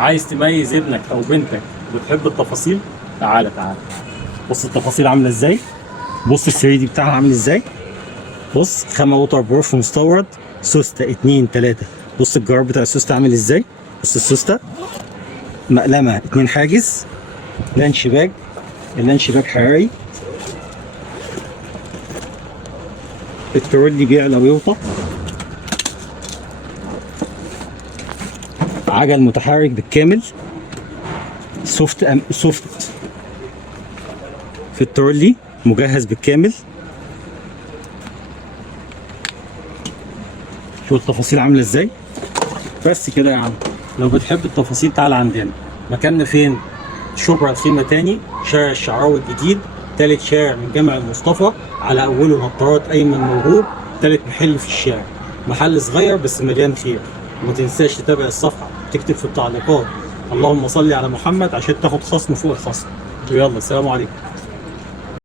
عايز تميز ابنك او بنتك وبتحب التفاصيل، تعالى تعالى. بص التفاصيل عامله ازاي، بص الثري دي بتاعها عامل ازاي، بص خامه ووتر بروف مستورد، سوسته 2 3. بص الجرار بتاع السوسته عامل ازاي، بص السوسته مقلمه 2 حاجز، لانش باج، اللانش باج حراري، الترولي بيعلى ويوطى، عجل متحرك بالكامل، سوفت في الترولي مجهز بالكامل. شوف التفاصيل عامله ازاي. بس كده يا عم، لو بتحب التفاصيل تعال عندنا. مكاننا فين؟ شبرا الخيمه تاني، شارع الشعراوي الجديد، تالت شارع من جامع المصطفى، على اوله نطارات ايمن موهوب، تالت محل في الشارع. محل صغير بس مليان خير. وما تنساش تتابع الصفحه، تكتب في التعليقات اللهم صل على محمد عشان تاخد خصم فوق الخصم. ويلا السلام عليكم.